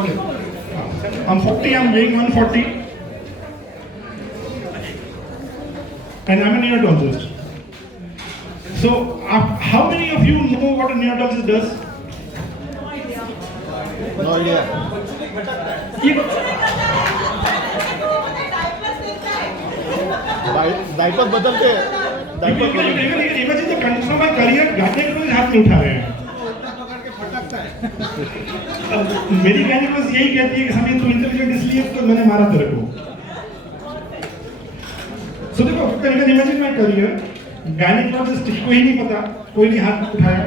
Okay. I'm 40, I'm weighing 140. And I'm a neonatologist. So, how many of you know what a neonatologist does? No idea. Diaper बदलते diaper imagine the condition of my career gynaecologist हाथ नहीं उठा रहे हैं। मेरी gynaecologist यही कहती है कि हमें तू इंटेलिजेंट इसलिए तो मैंने मारा तेरे को। सो देखो can imagine my career gynaecologist को ही नहीं पता, कोई नहीं हाथ उठाया,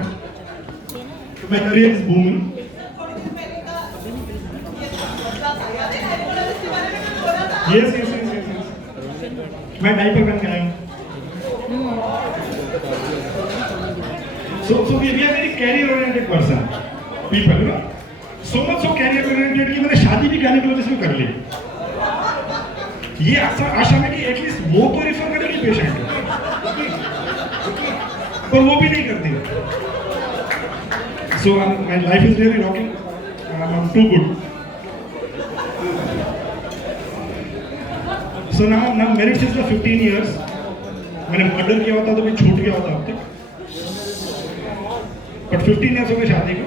तो my career is booming. Yes yes yes मैं डायपर पहन के आया हूँ। So we are very career oriented person, people, you know. So much so career oriented कि मैंने शादी भी गायनेकोलॉजिस्ट में कर ली। ये आशा में कि एटलीस्ट वो तो रिफर करेगी पेशेंट को, पर वो भी नहीं करती। So my life is really rocking. I'm too good. So now married since 15 years. मैंने मर्डर किया होता तो मैं छूट गया होता अब तक। बट 15 ईयर्स हो गए शादी को।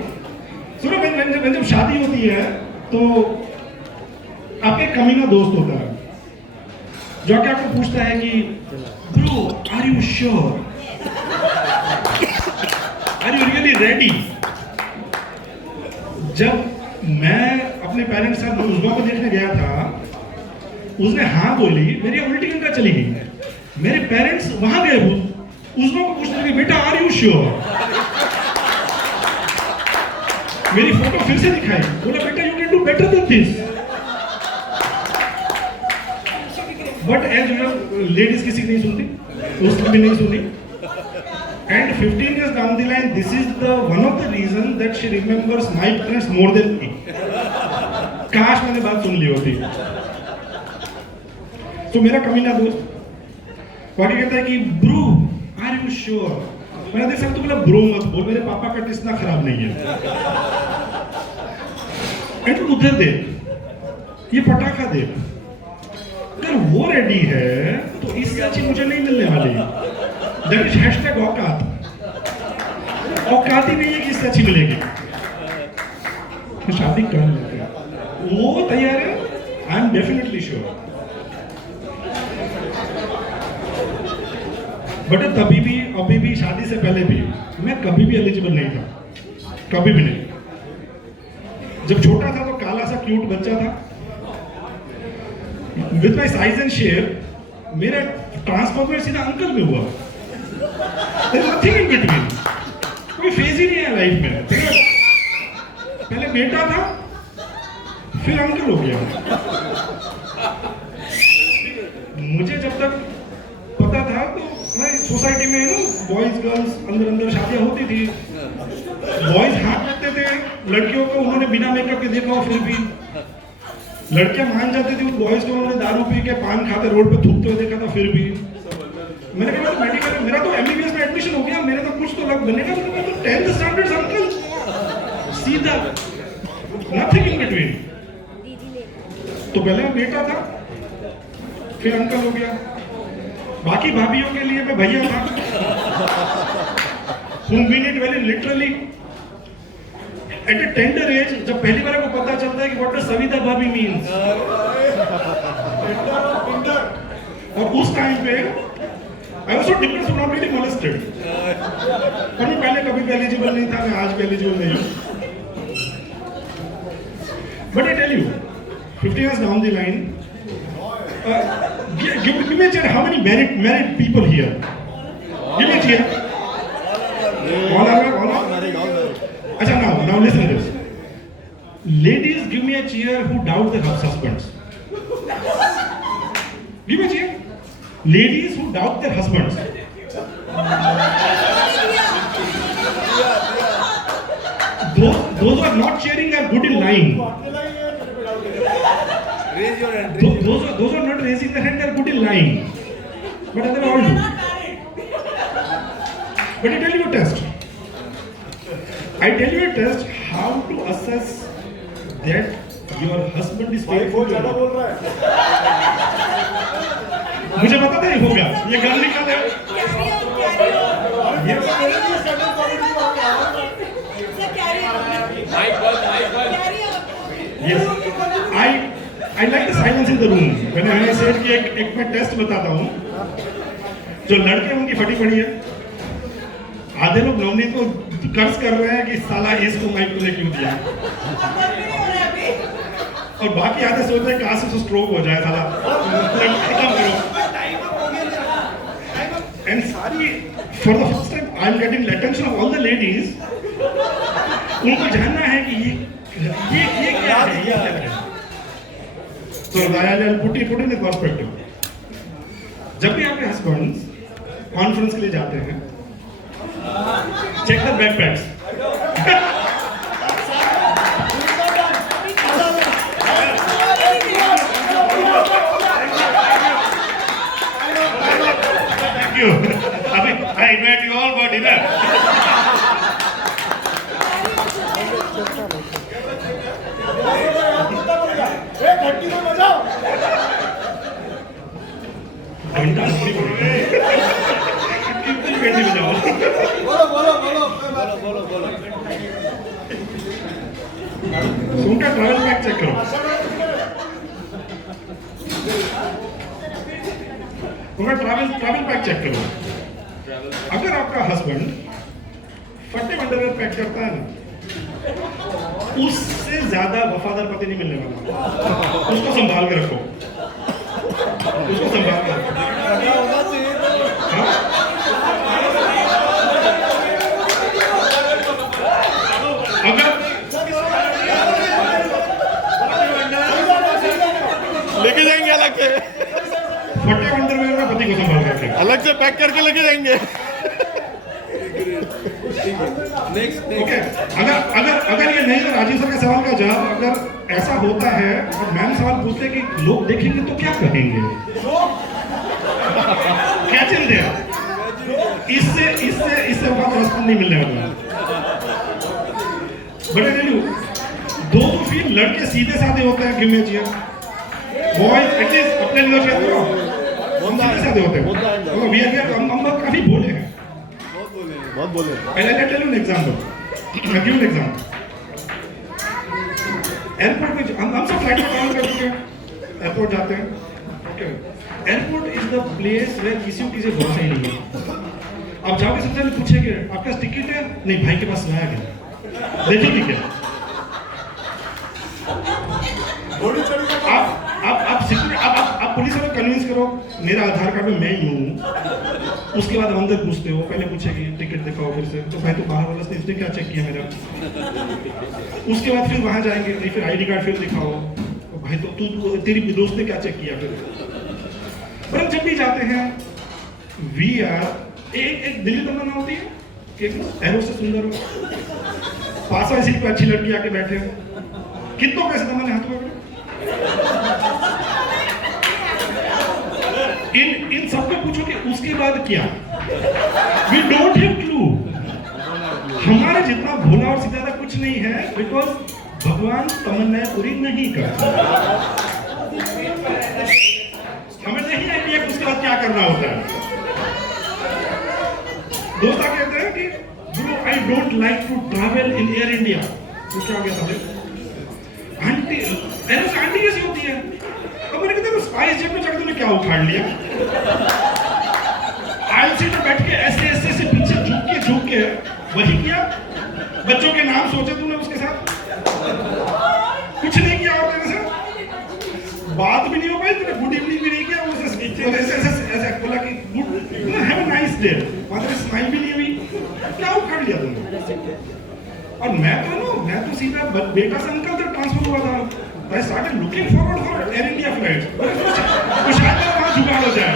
सुनो जब शादी होती है तो आपका एक कमीना दोस्त होता है जो आके आपको पूछता है कि bro are you sure, are you really ready. जब मैं अपने पेरेंट्स के साथ उजमा को देखने गया था, उसने हाँ बोली, मेरी उल्टी गंगा चली गई। मेरे पेरेंट्स वहां गए, उजमा को पूछने लगे बेटा आर यू श्योर। मेरी फोटो फिर से दिखाई, बोला बेटा you can do better than this. But as usual ladies किसी की नहीं सुनती, उसने भी नहीं सुनी। And 15 years down the line, this is the one of the reason that she remembers my parents more than me. काश मैंने बात सुन ली होती। तो मेरा कमीना दोस्त बाकी कहता है कि ब्रो आर यू श्योर। मैंने देख सकता, बोला ब्रो मत बोल, मेरे पापा का टेस्ट इतना खराब नहीं है। एंड उधर देख, ये पटाखा देख, अगर वो रेडी है तो इससे अच्छी मुझे नहीं मिलने वाली। दैट इज हैशटैग औकात। औकात ही नहीं है कि इससे अच्छी मिलेगी। तो शादी कर लेते हैं, वो तैयार है, I am definitely sure. But तभी भी, अभी भी, शादी से पहले भी मैं कभी भी एलिजिबल नहीं था, कभी भी नहीं। जब छोटा था तो काला सा क्यूट बच्चा था, with my size and shape मेरा ट्रांसफॉर्मेशन सीधा अंकल में हुआ। नथिंग इन बिटवीन, कोई फेज ही नहीं है लाइफ में। पहले बेटा था, फिर अंकल हो गया। मुझे जब तक पता था तो सोसाइटी में ना बॉयज गर्ल्स अंदर शादियां होती थी। बॉयज हाथ रखते थे लड़कियों को, उन्होंने बिना मेकअप के देखा हो, फिर भी लड़कियां मान जाती थी उन बॉयज को, उन्होंने दारू पी के पान खाते रोड पे थूकते हुए देखा था, फिर भी। मैंने कहा तो मेडिकल, मेरा तो एमबीबीएस में एडमिशन हो गया, मेरे तो कुछ तो लग बनेगा। तो मैं तो 10th स्टैंडर्ड अंकल, सीधा, नथिंग इन बिटवीन। तो पहले बेटा था, फिर अंकल हो गया। बाकी भाभीयों के लिए मैं भैया था। who mean it very literally at a tender age, जब पहली बार को पता चलता है कि what does सविता भाभी means, और उस टाइम पे I was so depressed, not really molested। और मैं पहले कभी भी एलिजिबल नहीं था, मैं आज भी एलिजिबल नहीं हूँ। But I tell you, 15 years down the line, give me a cheer. How many married people here? Give me a cheer. All are? Acha, now listen to this. Ladies, give me a cheer who doubt their husbands. Give me a cheer. Ladies who doubt their husbands. Those who are not cheering are good in lying. Raise your hand. Those who are not raising their hand are good in lying. But other all do. But I tell you a test. I tell you a test how to assess that your husband is भाई बहुत ज्यादा बोल रहा है। मुझे पता था ये हो गया, ये गन निकल है। Yes, I like the silence in the room. When I said कि एक मैं टेस्ट बताता हूँ, जो लड़के उनकी फटी पड़ी है, आधे लोग नवनीत को कर्ज कर रहे हैं कि साला इसको माइक तूने क्यों दिया, और बाकी आधे सोच रहे हैं कहाँ से स्ट्रोक हो जाए साला, खत्म करो। And सारी for the first time I am getting the attention of all the ladies. उनको जानना है कि ये क्या है, ये क्या है। So I'll put it in perspective. जब भी आपके हस्बैंड कॉन्फ्रेंस के लिए जाते हैं, check the backpacks. Thank you. अभी I invite you all for dinner. घंटा नहीं पड़ेगा। कितनी घंटे बजाओ? बोलो। उनका ट्रैवल पैक चेक करो। उनका ट्रैवल पैक चेक करो। अगर आपका हस्बैंड फटे अंडरवेयर पैक करता है ना, उससे ज्यादा वफादार पति नहीं मिलने वाला। उसको संभाल के रखो, उसको संभाल के रखो। हाँ? अगर लेके जाएंगे अलग से, फटे अंडरवेयर में पति को संभाल के रखें। अलग से पैक करके लेके जाएंगे। ओके, अगर ये नहीं है राजीव सर के सवाल का जवाब, अगर ऐसा होता है और मैम सवाल पूछते कि लोग देखेंगे तो क्या कहेंगे, क्या चिंता है, इससे बहुत रेस्पॉन्स नहीं मिलने वाला। बट दो तो फिर लड़के सीधे साधे होते हैं, give me cheer boys at least अपने लोग कहते हो सीधे साधे होते हैं। वी आर हम काफी बोले हैं, बहुत बोले। I'll tell you an example. I'll give you an example. Airport में हम सब फ्लाइट में ट्रैवल कर चुके हैं, एयरपोर्ट जाते हैं। Okay, airport is the place where किसी को किसी भरोसा ही नहीं है। आप जाओगे सबसे पहले पूछेंगे आपका टिकट है? नहीं, भाई के पास लाया गया, देखिए ठीक है। आप पुलिस वाले कन्विंस करो मेरा आधार कार्ड में मैं ही हूँ, उसके बाद अंदर पूछते हो, पहले पूछेगी टिकट दिखाओ, फिर से तो भाई तो बाहर वाला से उसने क्या चेक किया मेरा, उसके बाद फिर वहां जाएंगे, नहीं फिर आईडी कार्ड फिर दिखाओ, तो भाई तो तू तेरी दोस्त ने क्या चेक किया फिर। पर हम जब भी जाते हैं वी आर एक दिल्ली तमन्ना होती है कि एरो से सुंदर हो, पास वाली सीट पे अच्छी लड़की आके बैठे हो, कितनों पैसे तमन्ना हाथ में इन सबको पूछो कि उसके बाद क्या। We don't have clue. हमारे जितना भोला और सीधा कुछ नहीं है, बिकॉज भगवान तमन्नाएं पूरी नहीं करते। हमें नहीं आइडिया उसके बाद क्या करना होता है। दोस्त कहते हैं कि bro I don't like to travel in Air India. तो क्या हो गया था? आंटी कैसी होती है? तो मैंने कहा स्पाइस जेट में जाकर तुमने क्या उखाड़ लिया? आयल सीट पर बैठ के ऐसे पीछे झुक के वही किया। बच्चों के नाम सोचे तुमने उसके साथ, कुछ नहीं किया और तेरे से बात भी नहीं हो पाई, तेरे गुड इवनिंग भी नहीं किया, ऐसे बोला कि good have a nice day, मतलब स्माइल भी नहीं हुई, क्या उखाड़ लिया तुमने? और मैं तो सीधा बेटा से अंकल तक ट्रांसफर हुआ था। I started looking forward for Air India flights. कुछ शायद वहाँ जुगाड़ हो जाए।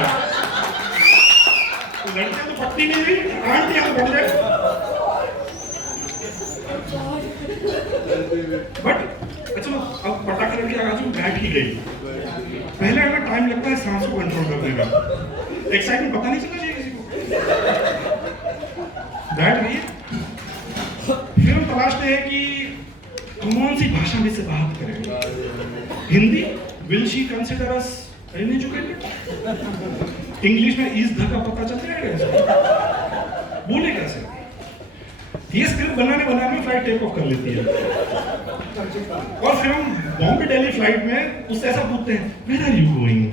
लड़कियाँ तो पट्टी नहीं हुई, आंटियाँ तो बढ़ गए। बट अच्छा अब पटाखे लड़की आवाज में बैठ ही गई। पहले हमें टाइम लगता है सांस को कंट्रोल करने में, एक्साइटमेंट पता नहीं चलना चाहिए किसी को। बैठ गई, फिर हम तलाशते हैं कि कौन सी भाषा में से बात करें। Hindi, will she consider us uneducated? English में इस ध का पता चल जाएगा इसको? बोले कैसे? ये स्क्रिप्ट बनाने में फ्लाइट टेक ऑफ कर लेती है, और फिर हम बॉम्बे दिल्ली फ्लाइट में उससे ऐसा पूछते हैं, where are you going?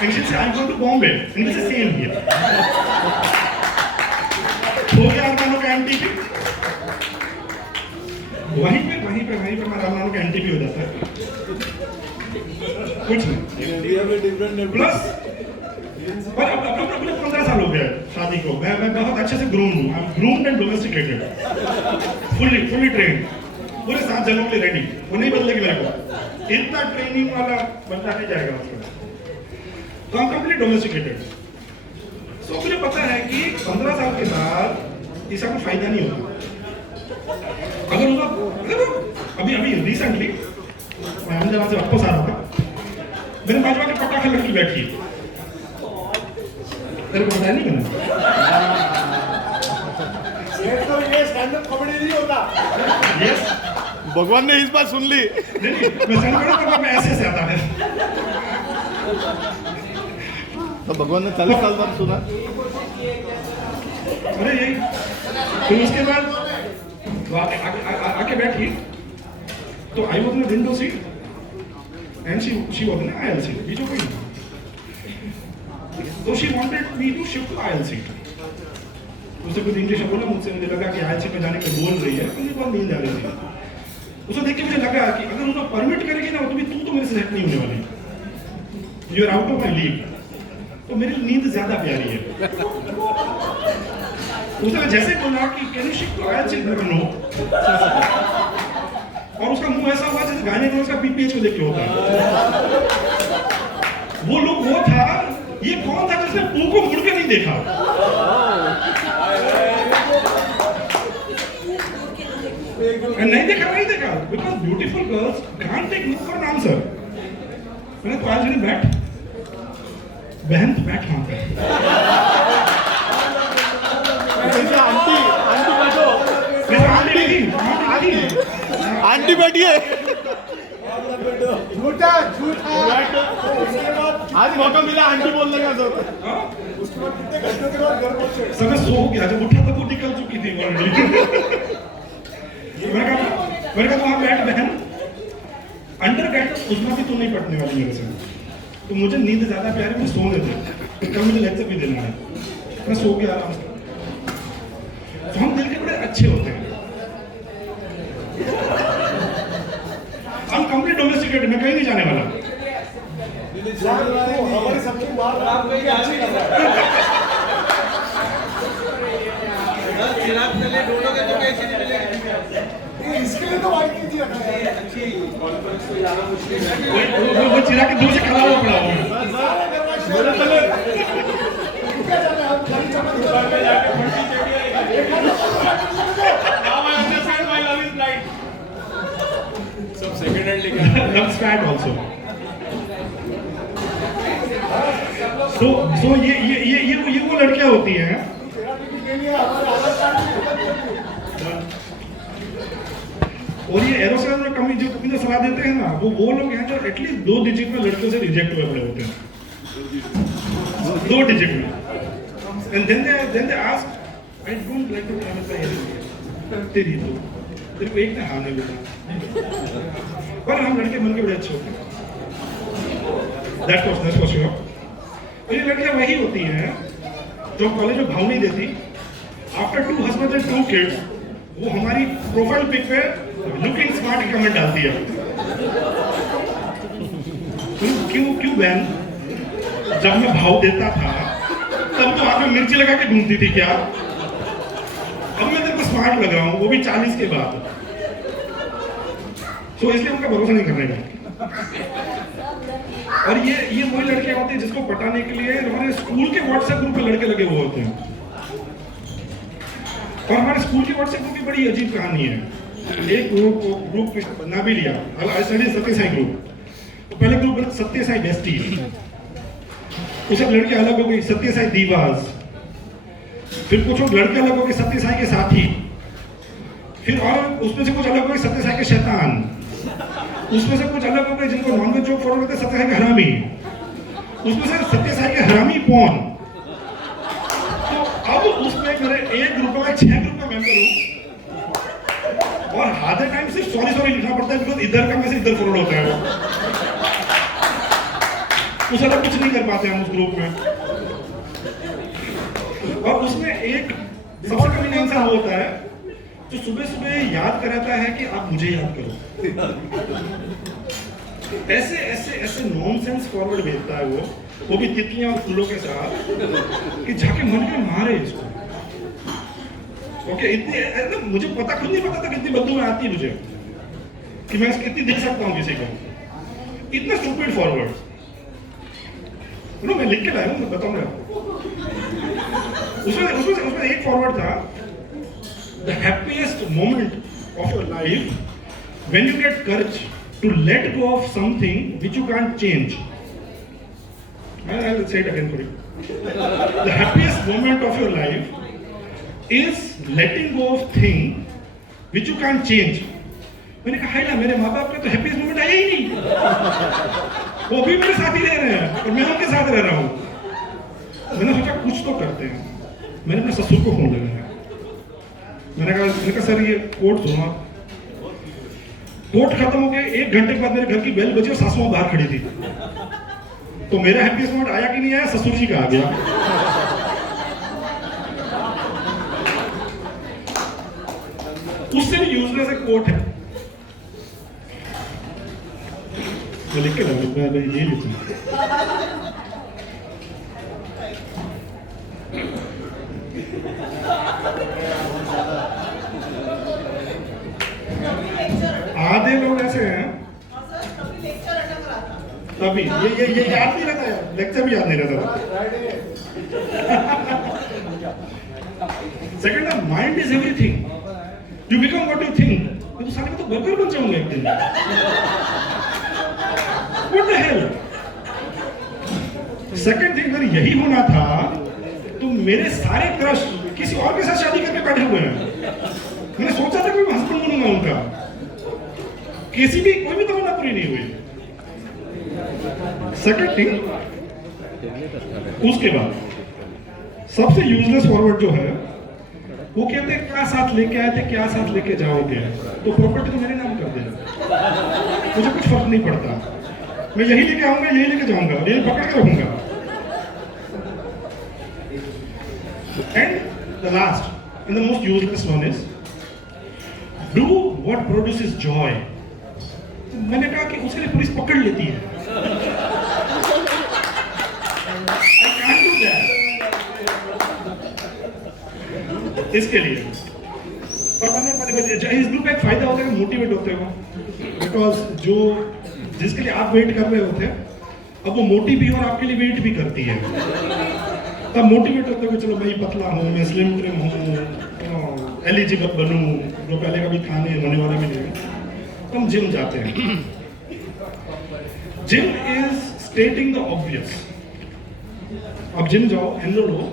And she'll say, I'm going to Bombay. And it's the same here. हो गया अरमानो का एमटीपी, वहीं पे हमारा अरमानो का एमटीपी हो जाता है, कुछ नहीं। प्लस पर अब 15 साल हो गया शादी को, मैं बहुत अच्छे से ग्रूम हूँ, I am groomed and domesticated, fully trained, पूरे 7 जनों के लिए रेडी। वो नहीं बदलेगी मेरे को, इतना ट्रेनिंग वाला बंदा नहीं जाएगा उसका। तो हम कंप्लीट डोमेस्टिकेटेड। सो मुझे पता है कि 15 साल के बाद इसका कोई फायदा नहीं होगा। अगर अभी रिसेंटली मैं अहमदाबाद से वापस आ रहा था, मेरे बाजू में पटाखा लड़की बैठी, तेरे को बताया नहीं मैंने? तो ये स्टैंड अप कॉमेडी नहीं होता। यस, भगवान ने इस बात सुन ली। नहीं मैं समझ मैं ऐसे आता है। तो भगवान ने 40 साल बाद सुना। अरे यही, फिर उसके बाद आके बैठी, तो I was in window seat and she was in aisle seat, बीचों कोई नहीं। तो she wanted me to shift to aisle seat. उससे कुछ इंग्लिश में बोला मुझसे, मुझे लगा कि आयल सीट में जाने के बोल रही है, मुझे बहुत नींद आ रही थी। उसे देख के मुझे लगा कि अगर उन्हें परमिट करेगी ना, तो भी तू तो मेरे से सेट नहीं होने वाली, you are out of my league. तो मेरी नींद ज्यादा प्यारी है। उसने जैसे बोला कि can you shift to aisle seat, no, और उसका मुंह ऐसा हुआ जैसे गाने में उसका पीपीएच को देख के होता है। वो लोग वो था, ये कौन था जिसने तू को मुड़ के नहीं देखा? नहीं देखा, because beautiful girls can't take no for an answer. मैंने तो आज नहीं बैठ, बहन तो बैठ वहां पे। आंटी बैठिए। झूठा आज मौका मिला आंटी बोलने का। सर उसके बाद कितने घंटों के बाद घर पहुंचे? सब सो गया, जब उठा तो वो निकल चुकी थी ऑलरेडी। मैंने कहा वहां बैठ बहन, अंडर बैठ, उसमें भी तो नहीं पढ़ने वाली मेरे से। तो मुझे नींद ज्यादा प्यारी, मुझे सोने दे, कल मुझे लेक्चर भी देना है। मैं सो गया आराम से। तो हम दिल के बड़े अच्छे होते हैं, हम कंप्लीट डोमेस्टिकेटेड, मैं कहीं नहीं जाने वाला। हमारी सबकी बात आपको अच्छी लग रहा है। इसके लिए तो वाइट नहीं रखा है। वो चिरा के दूर से खड़ा हुआ पड़ा हुआ। सब सेकंड हैंड लेके also. So ये वो लड़कियां होती हैं। और ये एरोसेल जो कमी जो सलाह देते हैं ना, वो लोग हैं जो एटलीस्ट 2 डिजिट में लड़कियों से रिजेक्ट हुए पड़े होते हैं, 2 डिजिट में। And then they ask, I don't like to travel by airplane. तेरी तो तेरे को एक ने हाँ नहीं बोला, पर हम लड़के मन के बड़े अच्छे होते हैं। That's for sure. और ये लड़कियां वही होती हैं जो कॉलेज में भाव नहीं देती। After 2 husbands and 2 kids, वो हमारी प्रोफाइल पिक पे लुकिंग स्मार्ट कमेंट डालती है। क्यों बहन, जब मैं भाव देता था तब तो आंख में मिर्ची लगा के ढूंढती थी क्या? अब मैं तेरे को स्मार्ट लग रहा हूँ, वो भी 40 के बाद। तो इसलिए उनका भरोसा नहीं करने का। और ये वही लड़के होते हैं जिसको पटाने के लिए हमारे स्कूल के व्हाट्सएप ग्रुप पे लड़के लगे हुए होते हैं। और हमारे स्कूल के व्हाट्सएप ग्रुप की बड़ी अजीब कहानी है। एक ग्रुप ना भी लिया, सत्य साई ग्रुप। तो पहले ग्रुप सत्य साई बेस्टी, कुछ लड़के अलग हो गई सत्य साई दीवास, फिर कुछ लड़के अलग हो गए सत्य साई के साथी, फिर और उसमें से कुछ अलग हो गए सत्य साई के शैतान, उसमें से कुछ अलग हो गए जिनको नॉनवेज जोक फॉलो करते सत्य साई के हरामी, उसमें से सत्य साई के हरामी पॉन। तो अब उसमें मेरे एक ग्रुप में 6 ग्रुप में मेंबर हूँ और आधे टाइम सिर्फ सॉरी लिखना पड़ता है बिकॉज इधर का मैसेज इधर फॉरवर्ड होता है वो उस अलग कुछ नहीं कर पाते हम उस ग्रुप में। और उसमें एक सबसे कमी इंसान होता है जो सुबह सुबह याद कराता है कि आप मुझे याद करो। ऐसे ऐसे ऐसे नॉनसेंस फॉरवर्ड भेजता है वो भी तितलियां और फूलों के साथ कि जाके मन में मारे इसको। ओके इतनी मुझे पता खुद नहीं पता था कितनी बदबू में आती है मुझे कि मैं कितनी दे सकता हूँ किसी को। इतना स्टूपिड फॉरवर्ड मैं लिख के लाया हूँ, मैं बताऊंगा आपको। उसमें एक फॉरवर्ड था, the happiest moment of your life when you get courage to let go of something which you can't change. I'll say it again for you. The happiest moment of your life is letting go of thing which you can't change. मैंने कहा ना मेरे माँ बाप का तो happiest moment आया ही नहीं, वो भी मेरे साथ ही रह रहे हैं और मैं उनके साथ रह रहा हूँ। मैंने सोचा कुछ तो करते हैं। मैंने अपने ससुर को फोन लगाया, मैंने कहा सर ये कोर्ट सुनो। कोर्ट खत्म हो गया, 1 घंटे के बाद मेरे घर की बेल बजी और सासू बाहर खड़ी थी। तो मेरा हैप्पीएस्ट मोमेंट आया कि नहीं आया, ससुर जी का आ गया। उससे भी यूजलेस एक कोट है, मैं लिख के लाऊंगा, मैं ये लिखूंगा। आधे लोग ऐसे हैं तभी ये याद नहीं रहता है, लेक्चर भी याद नहीं रहता। Second, mind is everything, you become what you think. तो साले तो बर्गर बन जाऊंगा एक दिन। What the hell. Second thing, अगर यही होना था तो मेरे सारे क्रश किसी और के साथ शादी करके बैठे हुए हैं। मैंने सोचा था कि मैं हस्बैंड बनूंगा उनका, किसी भी कोई भी तमन्ना पूरी नहीं हुई। सेकंड थिंग, उसके बाद सबसे यूजलेस फॉरवर्ड जो है वो कहते हैं क्या साथ लेके आए थे, क्या साथ लेके जाओगे, तो प्रॉपर्टी तो मेरे नाम कर देना, मुझे कुछ फर्क नहीं पड़ता, मैं यही लेके आऊंगा यही लेके जाऊंगा, यही पकड़ के रखूंगा। And the last and the most useless one is do what produces Joy. मैंने कहा कि उसके लिए पुलिस पकड़ लेती है, I can't do that. इसके लिए और मैंने इस ग्रुप का एक फायदा होता है, मोटिवेट होते हो, बिकॉज जो जिसके लिए आप वेट कर रहे होते हैं अब वो मोटी भी और आपके लिए वेट भी करती है, तब मोटिवेट होते हो कि चलो मैं पतला हूँ, मैं स्लिम ट्रिम हूँ, एलिजिबल बनूँ, जो पहले कभी था नहीं, होने वाला भी नहीं, तो हम जिम जाते हैं। Gym is स्टेटिंग the obvious. अब जिम जाओ, एनरोल हो,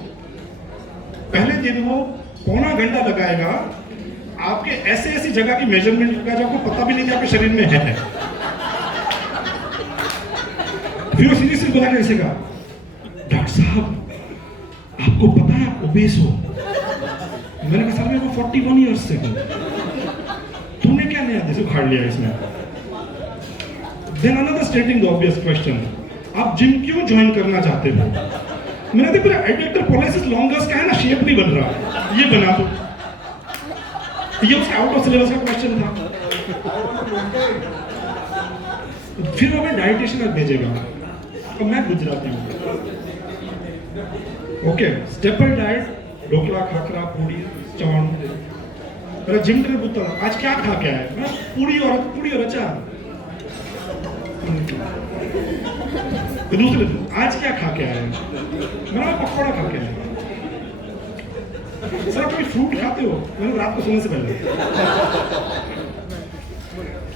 पहले दिन वो पौना घंटा लगाएगा आपके ऐसे ऐसी जगह की मेजरमेंट लगा जो आपको पता भी नहीं कि आपके शरीर में है। फिर वो सीधी बना के ऐसे कहा, डॉक्टर साहब आपको पता है आप ओबेस हो। मैंने कहा सर मैं वो 41 ईयर्स से हूं, तुमने क्या नया देश उखाड़ लिया इसमें। Then another stating the obvious question, आप जिम क्यों ज्वाइन करना चाहते हो। मैंने देखा मेरा एडिक्टर पोलिसिस लॉन्गस का है ना, शेप नहीं बन रहा, ये बना दो। ये उसका आउट ऑफ सिलेबस का क्वेश्चन था। फिर वो हमें डाइटिशियन तक भेजेगा, तो मैं गुजराती हूँ। Okay, staple diet, dhokla, khakhra, puri, चावल। मेरा जिम ट्रेनर पूछता था आज क्या खा के आए, मैं पूड़ी और अचार। दूसरे दिन आज क्या खा के आए, मैंने पकौड़ा खा के आया। सर कोई फ्रूट खाते हो, मैंने रात को सोने से पहले।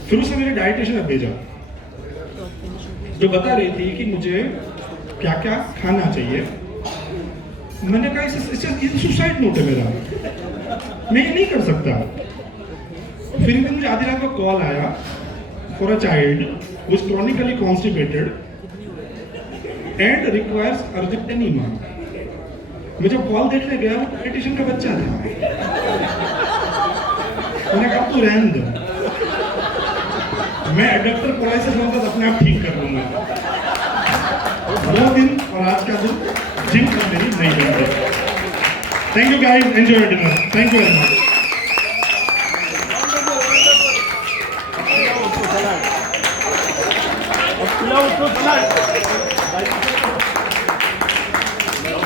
फिर उसने मेरे डाइटिशियन भेजा जो बता रही थी कि मुझे क्या क्या खाना चाहिए। मैंने कहा इसे सुसाइड नोट है मेरा, मैं ये नहीं कर सकता। फिर एक दिन मुझे आधी रात को कॉल आया for a child who is chronically constipated and requires urgent enema. मैं जब कॉल देखने गया वो डायटिशियन का बच्चा था। मैंने कहा तू रहने दो, मैं डॉक्टर पॉलाइस से अपने आप ठीक कर लूंगा। वो दिन और आज का दिन जिम करने नहीं बन रहे। Thank you guys, enjoy dinner. Thank you very much.